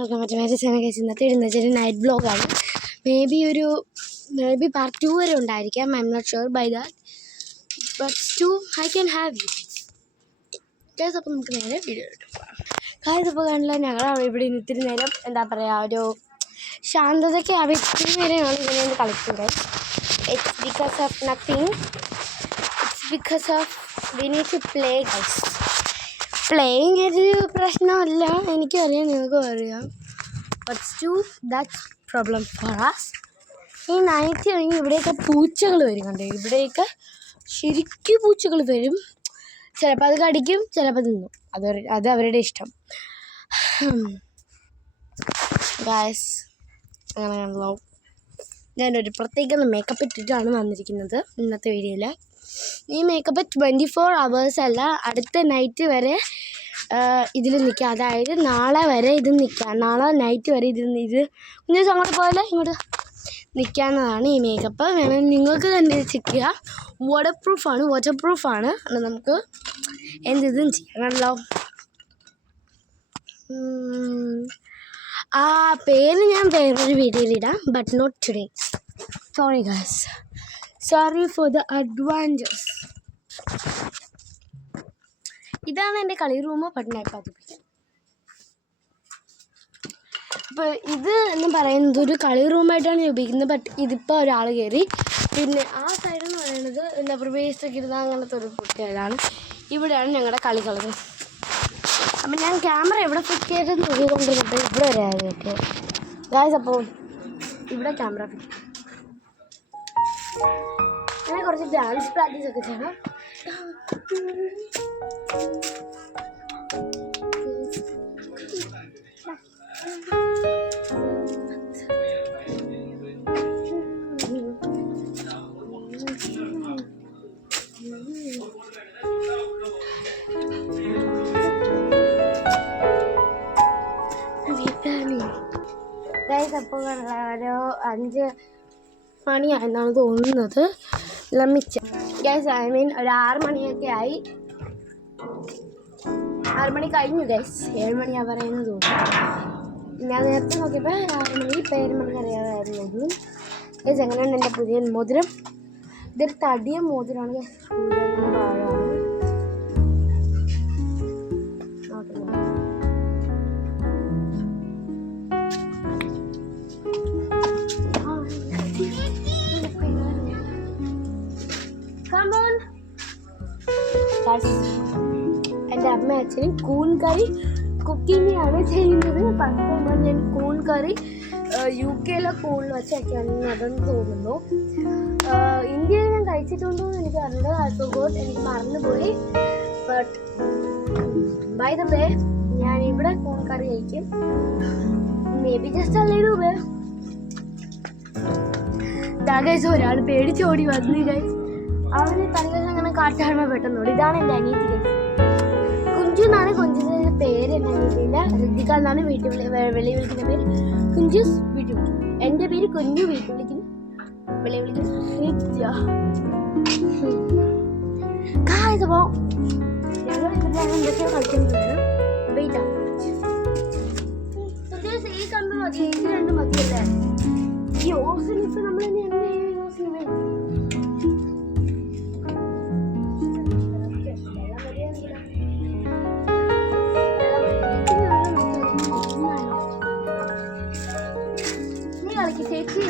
Welcome മറ്റു ഇന്നത്തെ ഇടുന്ന നൈറ്റ് ബ്ലോഗാണ്. മേ ബി പാർട്ട് 2 വരെ ഉണ്ടായിരിക്കാം. I'm not sure by that, but 2 I can have you guys. അപ്പോൾ നമുക്ക് നേരെ വീഡിയോ പോകാം. ഗൈസ്, അപ്പോൾ കാണില്ല, ഞങ്ങൾ ഇവിടെ ഇത്തിരി നേരം എന്താ പറയുക, ഒരു ശാന്തതയ്ക്ക് ഇത്തിരി നേരമാണ് ഇങ്ങനെ കളിക്കുന്നത്. It's because of nothing, it's because of we need to play guys. Playing ഒരു പ്രശ്നമല്ല, എനിക്കറിയാം, നിങ്ങൾക്കും അറിയാം. But to that's problem for us. ഈ നൈറ്റ് കഴിഞ്ഞ് ഇവിടെയൊക്കെ പൂച്ചകൾ വരും, കണ്ടോ? ഇവിടെയൊക്കെ ശരിക്കും പൂച്ചകൾ വരും. ചിലപ്പോൾ അത് കടിക്കും, ചിലപ്പോൾ തിന്നും. അത് അവരുടെ ഇഷ്ടം. ഗായ്സ്, അങ്ങനെയാണല്ലോ. ഞാനൊരു പ്രത്യേക മേക്കപ്പ് ഇട്ടിട്ടാണ് വന്നിരിക്കുന്നത് ഇന്നത്തെ വീഡിയോയിൽ. ഈ മേക്കപ്പ് 24 hours അല്ല, അടുത്ത നൈറ്റ് വരെ ഇതിൽ നിൽക്കുക. അതായത് നാളെ വരെ ഇത് നിൽക്കുക. നാളെ നൈറ്റ് വരെ ഇത് കുഞ്ഞു അങ്ങോട്ട് പോലെ ഇങ്ങോട്ട് നിൽക്കാവുന്നതാണ് ഈ മേക്കപ്പ്. വേണമെങ്കിൽ നിങ്ങൾക്ക് തന്നെ ചെക്ക് ചെയ്യുക. വാട്ടർ പ്രൂഫാണ്. നമുക്ക് എന്തിതും ചെയ്യാമല്ലോ. ആ പേര് ഞാൻ വേറൊരു വീഡിയോയിലിടാം, but not today. Sorry guys, sorry for the advantage. ഇതാണ് എൻ്റെ കളി റൂമ്. പട്ടിനായി പതിപ്പിക്കും. അപ്പോൾ ഇത് എന്ന് പറയുന്നത് ഒരു കളി റൂമായിട്ടാണ് ഞാൻ ഉപയോഗിക്കുന്നത്. ബട്ട് ഇതിപ്പോൾ ഒരാൾ കയറി. പിന്നെ ആ സൈഡ് എന്ന് പറയുന്നത് എന്താ പ്രവേശിച്ചൊക്കെ ഇരുന്ന അങ്ങനത്തെ ഒരു കുട്ടികളാണ്. ഇവിടെയാണ് ഞങ്ങളുടെ കളികളത്. അപ്പം ഞാൻ ക്യാമറ എവിടെ ഫിറ്റ് ചെയ്തെന്ന് നോക്കിക്കൊണ്ടിരുന്നിട്ട് ഇവിടെ വരെ ആയതൊക്കെ ഗായ്സ്. അപ്പോൾ ഇവിടെ ക്യാമറ ഫിറ്റ് അങ്ങനെ കുറച്ച് ഡാൻസ് പ്രാക്ടീസ് ഒക്കെ ചെയ്യണം. ഗൈസ്, അപ്പോൾ ഒരു 5 മണിയായെന്നാണ് തോന്നുന്നത്. ലമിച്ച ഗൈസ്, ഐ മീൻ ഒരു 6 മണിയൊക്കെ ആയി. 6 മണി കഴിഞ്ഞു ഗൈസ്. 7 മണിയാ പറയുന്നത് തോന്നുന്നു. ഞാൻ നേരത്തെ നോക്കിയപ്പോൾ 6 മണി, ഇപ്പോൾ 7 മണിക്ക് അറിയാതായിരുന്നു. ഗൈസ്, എങ്ങനെയാണ് എൻ്റെ പുതിയ മോതിരം? ഇതൊരു തടിയ മോതിരമാണ് ഗൈസ്. എൻ്റെ അമ്മ അച്ഛനും കൂൺ കറി കുക്കിങ്ങാണ് ചെയ്യുന്നത്. പണ്ട് ഞാൻ കൂൺ കറി UK കൂണിൽ വെച്ചൊക്കെയാണ് അതെന്ന് തോന്നുന്നു. ഇന്ത്യയിൽ ഞാൻ കഴിച്ചിട്ടുണ്ടോ എന്ന് എനിക്ക് അറിഞ്ഞത്. എനിക്ക് മറന്നുപോയി. ബട്ട് ബൈ ദ വേ, ഞാൻ ഇവിടെ കൂൺ കറി കഴിക്കും. മേ ബി ജസ്റ്റ് അല്ലേലും ഗൈസ്, ഒരാൾ പേടിച്ചോടി വന്നു ഗൈസ്. അവന് തലയിൽ അങ്ങനെ കാട്ടാണ് പെട്ടെന്നോടി. ഇതാണ് എൻ്റെ അനിയത്തി ഗൈസ്. കുഞ്ചു എന്നാണ് കുഞ്ചുവിൻ്റെ പേര്. എൻ്റെ അനിയത്തിൻ്റെ ഋതിക എന്നാണ് വെളി വിളിക്കുന്ന പേര്. കുഞ്ചൂസ് വീട്ടിൽ വിളിക്കും. എൻ്റെ പേര് കുഞ്ഞു, വീട്ടിൽ വിളിക്കുന്നു. വെളി വിളിക്കുന്നു ഗൈസ്. അപ്പോൾ ഞങ്ങൾ ഇതിലാണ് എന്തൊക്കെയാണ് കളിക്കുന്നത്. വെയിറ്റ് ഈ കമ്പ് മതി, ഇത് രണ്ടും മതിയല്ലേ? ഈ ഓസിന് ഇപ്പം നമ്മൾ എന്ത് ചെയ്യും? ഓസിന് വേണം ചേച്ചി.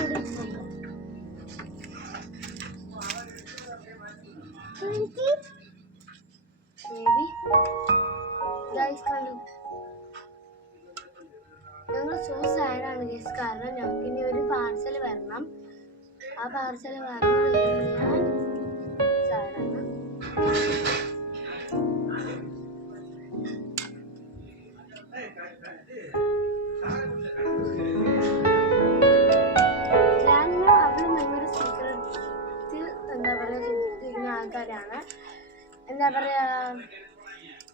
ഞങ്ങൾ സോ സാഡാണ് ഗൈസ്. കാരണം ഞങ്ങൾക്ക് ഇനി ഒരു പാർസൽ വരണം. ആ പാർസൽ വരണം. ഞാൻ സാഡാണ്. ആൾക്കാരാണ് എന്താ പറയാ.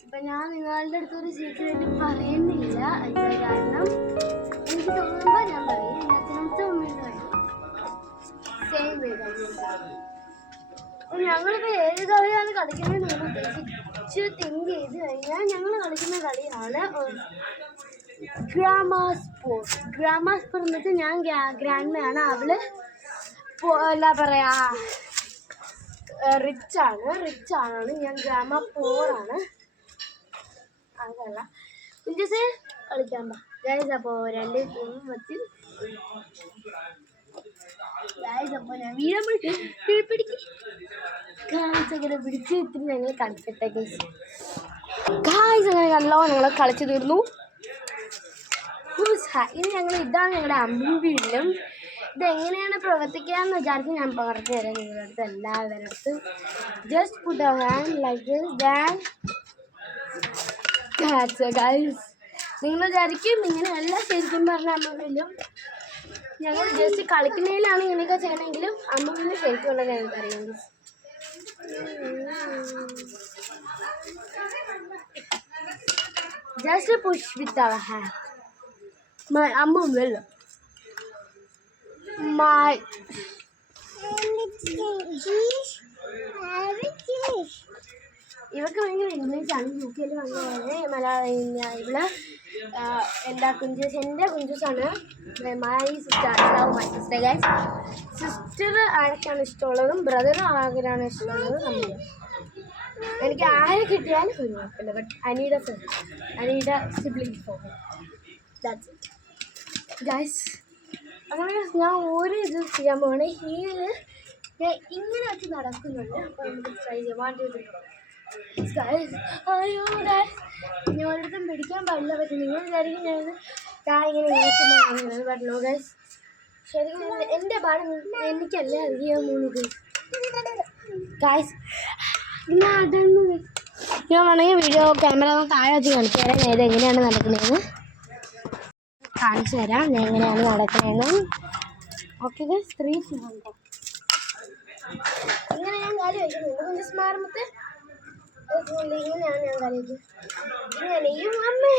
ഇപ്പം ഞാൻ നിങ്ങളുടെ അടുത്തൊരു സീക്രട്ട് പറയുന്നില്ല. എന്താ കാരണം എനിക്ക് തോന്നുമ്പോൾ ഞാൻ പറയും. അതിനകത്ത് ഉമ്മയുടെ കാര്യം സെയിം ഞങ്ങളിപ്പോൾ ഏത് കളിയാണ് കളിക്കുന്നത് നിങ്ങൾ ഉദ്ദേശിച്ച് തിങ്ക് ചെയ്ത് കഴിഞ്ഞാൽ ഞങ്ങൾ കളിക്കുന്ന കളിയാണ് ഗ്രാമസ്പോർ എന്നിട്ട് ഞാൻ ഗ്രാൻഡ്മയാണ്. അവള് എന്താ പറയാ റിച്ചാണ്. ഞാൻ ഗ്രാമ പോറാണ്. അതല്ല കുഞ്ചസേ കളിക്കാൻ ഗൈസ്. അപ്പോൾ 2 ടീമും വെച്ച് ഗൈസ്. അപ്പോൾ ഞാൻ അങ്ങനെ പിടിച്ച് ഇത്തിരി ഞങ്ങൾ കളിച്ചിട്ടെ ഗൈസ്. അങ്ങനെ കണ്ടല്ലോ, ഞങ്ങൾ കളിച്ചു തീർന്നു. ഇനി ഇതാണ് ഞങ്ങളുടെ അമ്പിലും. ഇതെങ്ങനെയാണ് പ്രവർത്തിക്കുക എന്ന് വിചാരിച്ച് ഞാൻ പറഞ്ഞു തരാം നിങ്ങളുടെ അടുത്ത്, എല്ലാവരുടെ അടുത്ത്. Just put a hand like this, then that's it guys. നിങ്ങൾ വിചാരിക്കും ഇങ്ങനെയല്ല ശരിക്കും പറഞ്ഞാൽ അമ്പിലും. ഞങ്ങൾ ജസ്റ്റ് കളിക്കുന്നതിലാണ് ഇങ്ങനെയൊക്കെ ചെയ്യണമെങ്കിലും അമ്പിന് ശരിക്കും ഉള്ളത് ഞങ്ങൾക്ക് അറിയാം. Just push with our hand. My Amma will. My. ഇവർക്ക് ഭയങ്കര ഇംഗ്ലീഷാണ്. UK വന്നതാണ്. മലയാളം ഇവിടെ എൻ്റെ കുഞ്ചൂസാണ്. My sister guys. സിസ്റ്റർ ആരൊക്കെയാണ് ഇഷ്ടമുള്ളതും ബ്രദറും ആരാണ് ഇഷ്ടമുള്ളതും നമ്മൾ. എനിക്ക് ആരെ കിട്ടിയാലും ഒരു കുഴപ്പമില്ല. But I need a sibling for that's it guys. അങ്ങനെ ഞാൻ ഒരു ഇത് ചെയ്യാൻ പോകണേ. ഞാൻ ഇങ്ങനെ വെച്ച് നടക്കുന്നുണ്ട്. അപ്പോൾ നമുക്ക് ട്രൈ ചെയ്യാം. 1 2 3 ഗൈസ്. അയ്യോ ഗൈസ്, ഞാൻ ഒരിടത്തും പിടിക്കാൻ പാടില്ല. പക്ഷേ നിങ്ങൾ വിചാരിക്കും ഞാൻ ഇങ്ങനെ പറ്റുള്ളൂ ഗൈസ്. ശരിക്കും എൻ്റെ പാഠം എനിക്കല്ലേ അറിയാമോ ഗൈസ്. ഞാൻ വേണമെങ്കിൽ വീഡിയോ ക്യാമറ താഴെ വെച്ച് കാണിച്ചു തരാം ഞാൻ ഇതെങ്ങനെയാണ് നടക്കുന്നതെന്ന്. കാണിച്ചു തരാം ഞാൻ എങ്ങനെയാണ് നടക്കുന്നതെന്ന്. ഓക്കെ ഗൈസ്, 3 2 1 ഇങ്ങനെ ഞാൻ കാലി വയ്ക്കുന്നുണ്ട്. കുഞ്ചസ് മാറുമ്പത്തെ ഇങ്ങനെയാണ് ഞാൻ കാലി വയ്ക്കുന്നത്. ഇങ്ങനെയും അമ്മേ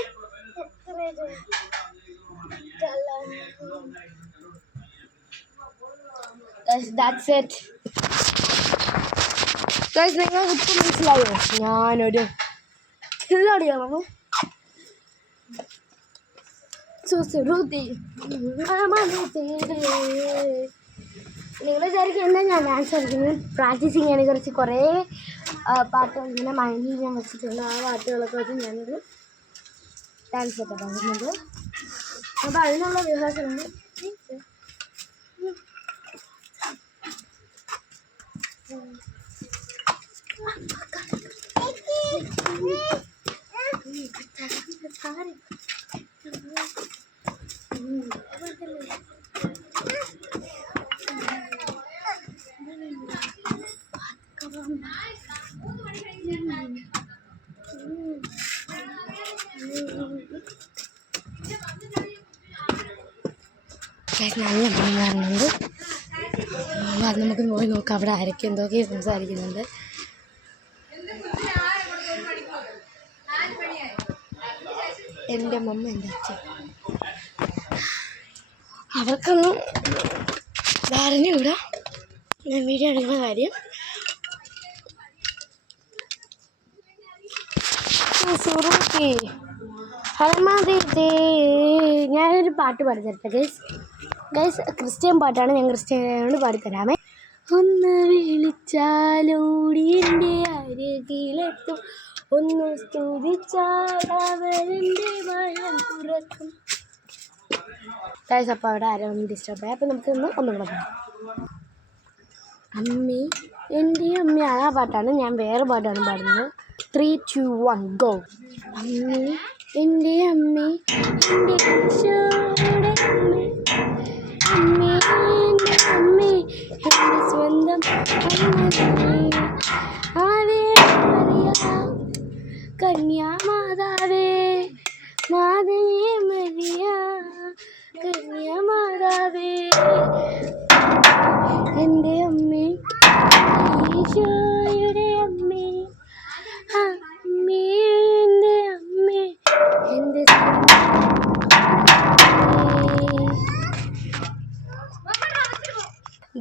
that's it guys. നിങ്ങൾക്ക് ഇപ്പം മനസ്സിലായോ ഞാനൊരു കില്ലടിയാണ്. നിങ്ങൾ വിചാരിക്കും എന്താ ഞാൻ ഡാൻസ് കളിക്കുന്നത്. പ്രാക്ടീസ് ചെയ്യാൻ കുറേ പാട്ടുകൾ ഇങ്ങനെ മൈൻഡിൽ ഞാൻ വെച്ചിട്ടുണ്ട്. ആ പാട്ടുകളൊക്കെ വെച്ച് ഞാനൊരു ഡാൻസ് ഒക്കെ പറയുന്നത്. അപ്പോൾ അതിനുള്ള റിഹേഴ്സലുണ്ട്. നല്ല കാണുന്നുണ്ട്. അത് നമുക്ക് പോയി നോക്കാം. അവിടെ ആരൊക്കെ എന്തൊക്കെ സംസാരിക്കുന്നുണ്ട്. എൻ്റെ മമ്മ എൻ്റെ അച്ഛൻ അവർക്കൊന്നും ധാരണയില്ല ഞാൻ വീഡിയോ എടുക്കുന്ന കാര്യം. ഞാനൊരു പാട്ട് പാടിത്തരട്ടെ ഗൈസ്. ക്രിസ്ത്യൻ പാട്ടാണ്. ഞാൻ ക്രിസ്ത്യനോട് പാടിത്തരാമേ. ഒന്ന് വിളിച്ചാലോടി എൻ്റെ അരികിലെത്തും, ഒന്ന് സ്തുതിച്ചാൽ അവരെൻ്റെ മനം തുറക്കും. ഗൈസ് അപ്പോൾ അവിടെ ആരും ഡിസ്റ്റർബ് ആയി. അപ്പോൾ നമുക്കൊന്ന് ഒന്നുകൂടെ പറയാം. അമ്മേ എൻ്റെ അമ്മയാണ് ആ പാട്ടാണ്. ഞാൻ വേറെ പാട്ടാണ് പാടുന്നത്. 3 2 1 ഗോ. അമ്മേ എൻ്റെ അമ്മേ എൻ്റെ ഈശോയുടെ അമ്മേ, അമ്മേ എൻ്റെ അമ്മേ എൻ്റെ സ്വന്തം അമ്മേ, ആവേ മറിയ കന്യാമാതാവേ, മാതയേ മരിയ കന്യാമാതാവേ, എൻ്റെ അമ്മേ ഈശോയുടെ അമ്മേ, അമ്മേ എൻ്റെ അമ്മേ എൻ്റെ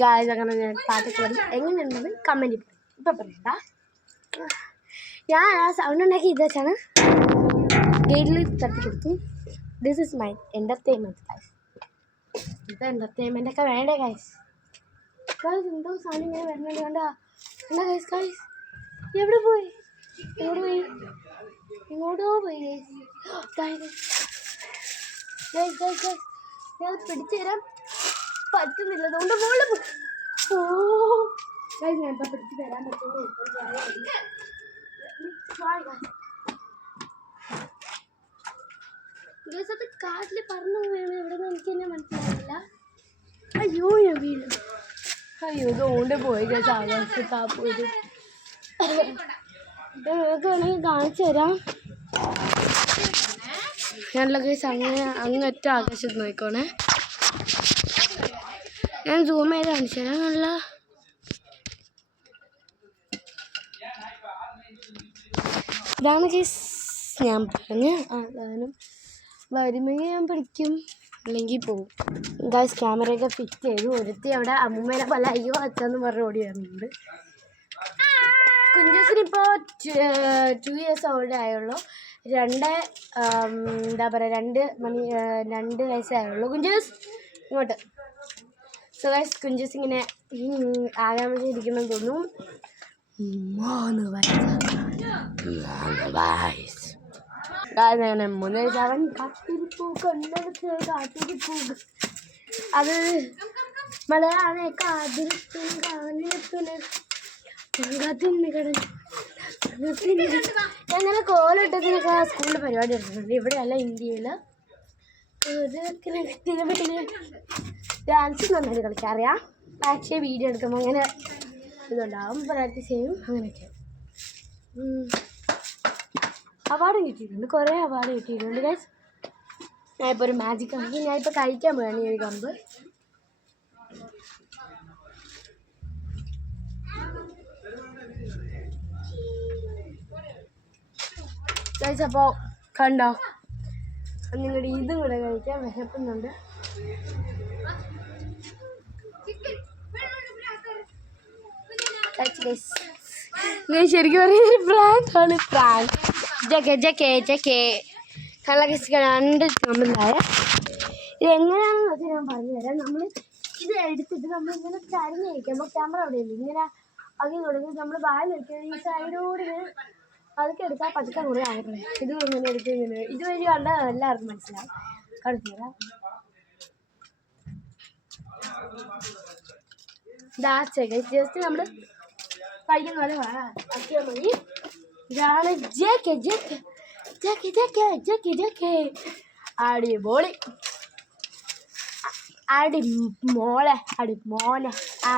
ഗായ്സ്. അങ്ങനെ ഞാൻ പാട്ടൊക്കെ പാടി എങ്ങനെയുണ്ടെന്ന് കമൻറ്റ് പറയും. ഇപ്പം പറയണ്ട. ഞാൻ ആ സൗണ്ട് ഉണ്ടാക്കി ഇത് വെച്ചാണ് ഗേറ്റിൽ തട്ടി കൊടുത്തു. This is my entertainment guys. ഇത് എൻ്റർടൈൻമെൻ്റ് ഒക്കെ വേണ്ടേ ഗൈസ്? ഗൈസ് എന്തോ സാധനം ഇങ്ങനെ വരുന്നുണ്ട് കണ്ടാ? എന്താ ഗൈസ്? ഗൈസ് എവിടെ പോയി? ഇങ്ങോട്ടോ പോയി ഗൈസ്. ഞാൻ പിടിച്ചു തരാൻ പറ്റുന്നില്ല, അതുകൊണ്ട് മുകളിൽ പോയി. ഓ ഗൈസ് ഞാൻ ഇപ്പോൾ പിടിച്ചു തരാൻ പറ്റുമോ? ഗൈസ് അത് കാട്ടിൽ പറന്നു പോയാണ്, എവിടെ നിന്ന് എനിക്ക് തന്നെ മനസ്സിലായില്ല. അയ്യോ ഞാൻ വീഴും. അയ്യോ ഇതുകൊണ്ട് പോയി ഗൈസ്. ആകാശത്താ പോയത്. നിങ്ങൾക്ക് വേണമെങ്കിൽ കാണിച്ചു തരാം. ഞാനുള്ള ഗൈസ് അങ്ങറ്റ ആകാശത്ത് നോക്കണേ. ഞാൻ സൂം ചെയ്ത് കാണിച്ചു തരാം. നല്ല ഇതാണ് ഗൈസ് ഞാൻ പറഞ്ഞ ആ സാധനം. വരുമെങ്കിൽ ഞാൻ പിടിക്കും, അല്ലെങ്കിൽ പോവും. ഗൈസ് ക്യാമറയൊക്കെ ഫിറ്റ് ചെയ്തു. ഒരുത്തി അവിടെ അമ്മൂമ്മേനെ പല അയ്യോ അച്ഛന്ന് പറഞ്ഞ് ഓടി വരുന്നുണ്ട്. കുഞ്ചൂസിനിപ്പോൾ 2 years ഓൾഡ് ആയുള്ളൂ. എന്താ പറയുക 2 വയസ്സേ ആയുള്ളൂ. കുഞ്ചൂസ് ഇങ്ങോട്ട്. സോ ഗൈസ് കുഞ്ചൂസ് ഇങ്ങനെ ആകാൻ വേണ്ടി ഇരിക്കണമെന്ന് തോന്നുന്നു. 3 വയസ്സ്. അങ്ങനെ 3 വയസ്സ് അവൻ കാത്തിരിപ്പൂ. അത് മലയാള കാതിരിപ്പിന് ഞാൻ ഇങ്ങനെ കോലിട്ടതിനൊക്കെ സ്കൂളിൽ പരിപാടി എടുത്തിട്ടുണ്ട്. ഇവിടെയല്ല, ഇന്ത്യയിൽ. ഡാൻസ് നന്നായിട്ട് കളിക്കാൻ അറിയാം. പക്ഷേ വീഡിയോ എടുക്കുമ്പോൾ അങ്ങനെ ഇതുണ്ടാവും, പ്രാക്ടീസ് ചെയ്യും, അങ്ങനെയൊക്കെ. അവാർഡും കിട്ടിയിട്ടുണ്ട്, കുറേ അവാർഡ് കിട്ടിയിട്ടുണ്ട് ഗൈസ്. ഞാനിപ്പോൾ ഒരു മാജിക് ആണെങ്കിൽ ഞാനിപ്പോൾ കഴിക്കാൻ പോയാണ് ഈ ഒരു കമ്പ്. ഗൈസ് അപ്പോൾ കണ്ടോ, നിങ്ങളുടെ ഇതും കൂടെ കഴിക്കാൻ വിശപ്പുന്നുണ്ട്. ശരിക്കും പറയുന്നത് പ്രാങ്കാണ്. ജക്കെ കള്ള ഗൈസ് രണ്ട് കമ്പുണ്ടായ. ഇത് എങ്ങനെയാണെന്ന് വെച്ചാൽ ഞാൻ പറഞ്ഞുതരാം. നമ്മൾ ഇത് എടുത്തിട്ട് നമ്മളിങ്ങനെ ചരിഞ്ഞ് കഴിക്കുമ്പോൾ ക്യാമറ അവിടെയുണ്ട്, ഇങ്ങനെ അങ്ങനെ തുടങ്ങി നമ്മൾ വായിൽ വയ്ക്കുക. ഈ സൈഡോട് ഇങ്ങനെ അതൊക്കെ എടുക്കാൻ പതുക്കെ കൂടെ ആയിരുന്നു. ഇത് ഇങ്ങനെ എടുത്ത് ഇങ്ങനെ ഇതുവഴി കണ്ടാൽ എല്ലാവർക്കും മനസ്സിലാവും. കാണിച്ചു തരാം. ജസ്റ്റ് നമ്മൾ കഴിക്കുന്ന പോലെ ആക്കിയാൽ മതി. ഇതാണ് അടിപൊളി.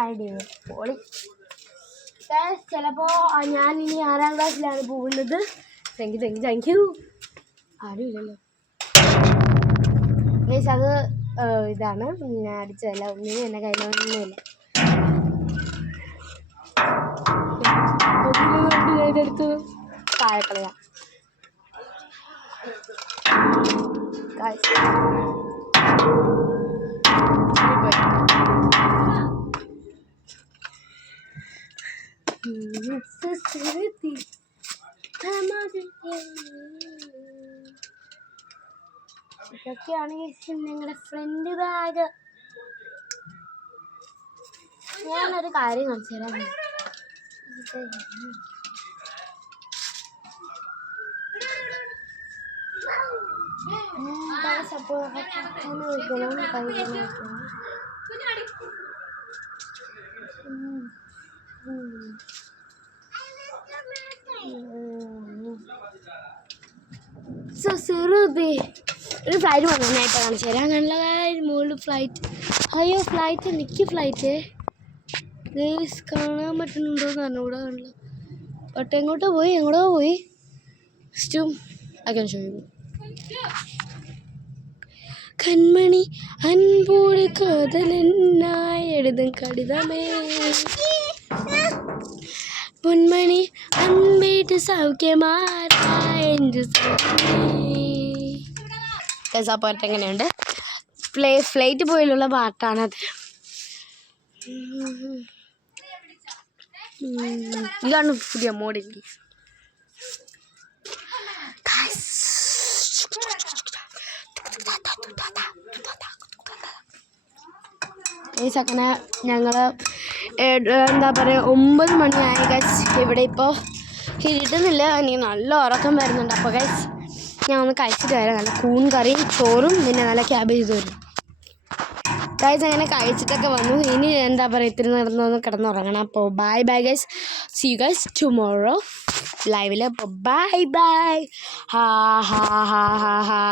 അടിപൊളി. ചിലപ്പോൾ ഞാൻ ഇനി 6ാം ക്ലാസ്സിലാണ് പോകുന്നത്. Thank you. ആരുമില്ലല്ലോ ഗൈസ്. അത് ഇതാണ് ഞാൻ അടിച്ചതല്ല, ഒന്നിനും എന്നെ കയ്യിലൊന്നുമില്ല. ഇതെടുത്ത് താഴെക്കളയാം. ഇതൊക്കെയാണ് നിങ്ങളുടെ ഫ്രണ്ട് ബാഗ്. ഞാനൊരു കാര്യം കാണിച്ചു തരാം. അപ്പോൾ വയ്ക്കണം, കൈ വയ്ക്കണം. ഒരു ഫ്ലൈറ്റ് വന്നു, ഞാൻ ഇപ്പോൾ കാണിച്ചു തരാം. നല്ല മുകളിൽ ഫ്ലൈറ്റ്. അയ്യോ ഫ്ലൈറ്റ് നിൽക്കി. ഫ്ലൈറ്റ് കാണാൻ പറ്റുന്നുണ്ടോയെന്ന് അറിഞ്ഞൂടാ. കാണില്ല. ബട്ട് എങ്ങോട്ടോ പോയി. I can show you. കൺമണി അൻപോട് കാതലെന്നായി എഴുതും കടിതമേ, പൊന്മണി അൻപേട്ട് സൗഖ്യമാറായി. പാട്ട് എങ്ങനെയുണ്ട്? ഫ്ലൈറ്റ് പോയിലുള്ള പാട്ടാണത്. ഇതാണ് പുതിയ മോഡൽ. ഗൈസ് അങ്ങനെ ഞങ്ങൾ എന്താ പറയുക 9 മണിയായി ഗൈസ്. ഇവിടെ ഇപ്പോൾ കിട്ടുന്നില്ല, എനിക്ക് നല്ല ഉറക്കം വരുന്നുണ്ട്. അപ്പോൾ ഗൈസ് ഞാൻ ഒന്ന് കഴിച്ചിട്ട് വരാം. നല്ല കൂൺ കറിയും ചോറും പിന്നെ നല്ല ക്യാബേജ് തോരും ഗൈസ്. അങ്ങനെ കഴിച്ചിട്ടൊക്കെ വന്നു. ഇനി എന്താ പറയുക ഇത്തിരി നടന്നൊന്ന് കിടന്നുറങ്ങണം. അപ്പോൾ bye bye guys, see you guys tomorrow ലൈവിൽ. അപ്പോൾ ബൈ ബൈ. ഹാ ഹാ ഹാ ഹാ ഹാ.